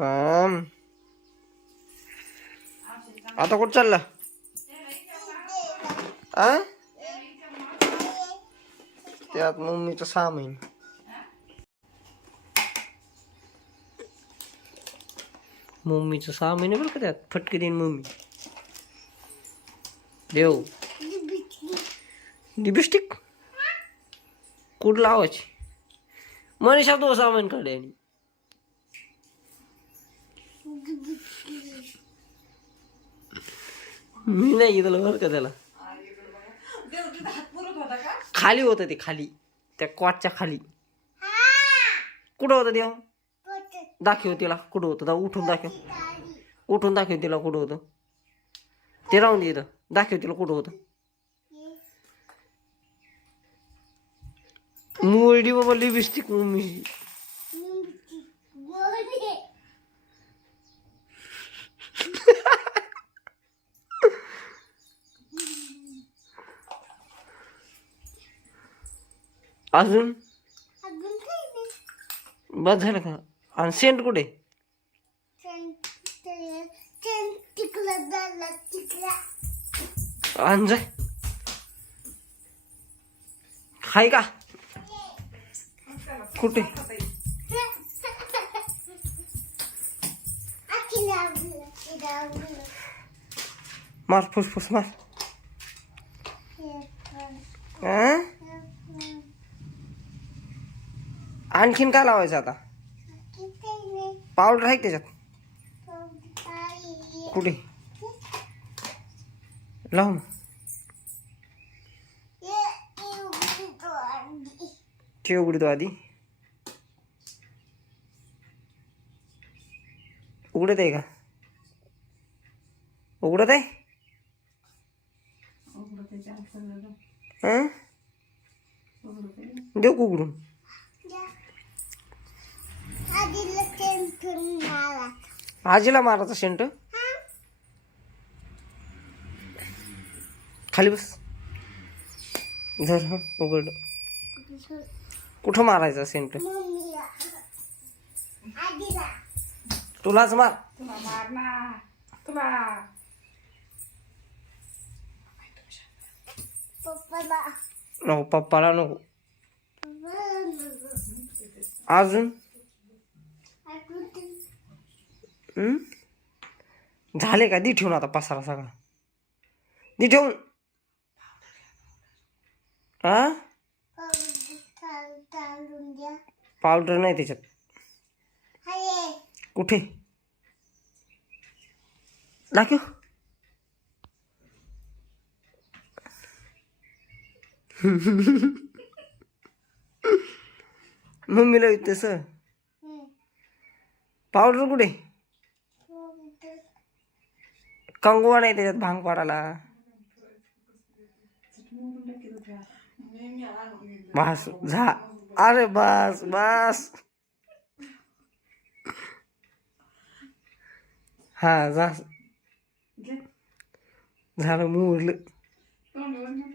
हा. आता कुठं चालला? आ त्यात मम्मीचं सामान. मम्मीचं सामान आहे बरं का, त्यात फटके देईन मम्मी. देव लिपस्टिक कुठं लावायची? मनीषा तो सामान काढे. मी नाही घेतलं बरं का त्याला. खाली होतं ते, खाली त्या कॉटच्या खाली. कुठं होतं देव? दाखव तिला कुठं होतं. उठून दाखव, उठून दाखव तिला कुठं होतं ते. राहून दे इथं, दाखव तिला कुठं होतं. मुळडी बाबा लिपस्टिक मम्मी. अजून बस झालं का? आणि सेंट कुठे? अंज हाय का? कुठे? मार फुसफुस मार. आणखीन काय लावायचं आता? पावडर आहे त्याच्यात? कुठे लावू? ठेव उघडी तो आधी. उघडत आहे का? उघडत आहे? देऊ का उघडून? आजीला मारायचा शेंट. खाली बस. धर. हा उघड. कुठं मारायचा सेंट? तुलाच मार. नको पप्पाला नको. अजून झाले का? दी ठेवून आता पसारा सगळा. दी ठेवून. हा पावडर नाही त्याच्यात. कुठे दाखव? मम्मीला तस पावडर कुठे? कंगवा नाही त्याच्यात भांग पाडायला. बस झा. अरे बस बस. हा जा. झालं मोडलं.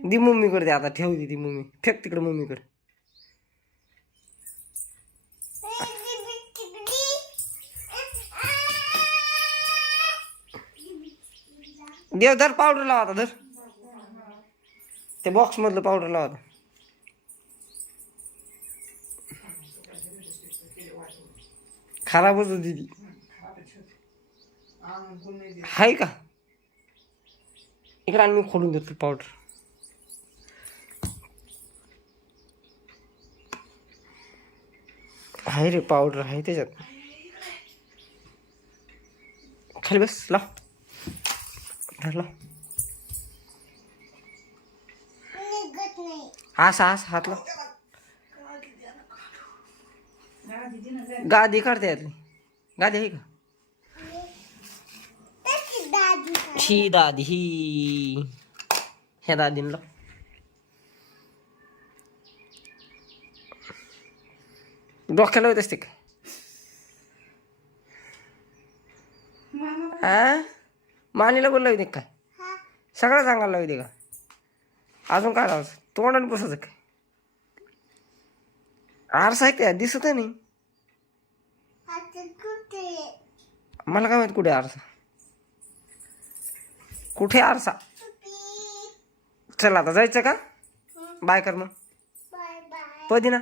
दी मम्मीकडे. आता ठेव दे ती मम्मी. फेक तिकडे मम्मीकडे. देव धर. पावडर लावा आता. धर ते बॉक्स मधलं पावडर लावा आता. खराबच होती ती. हाय का? इकडे आणि मी खोलून देतो पावडर. हाय रे पावडर आहे त्याच्यात. खाली बस. लाव. धर लाव. असा असा हात लाव. गादी काढते यातली. गादी आहे का? ही दादी. ही ह्या दादीने लाव. डोक्याला होत असते का? हा मानीला बोलला होते काय? सगळं सांगायला लावते का? अजून काय लावायचं? तोंडाने पुसायचं काय? आरसा आहे त्या दिसत नाही. मला काय माहित कुठे आहे आरसा. कुठे आहे आरसा. चल आता जायचं का. बाय कर मग. पदी ना.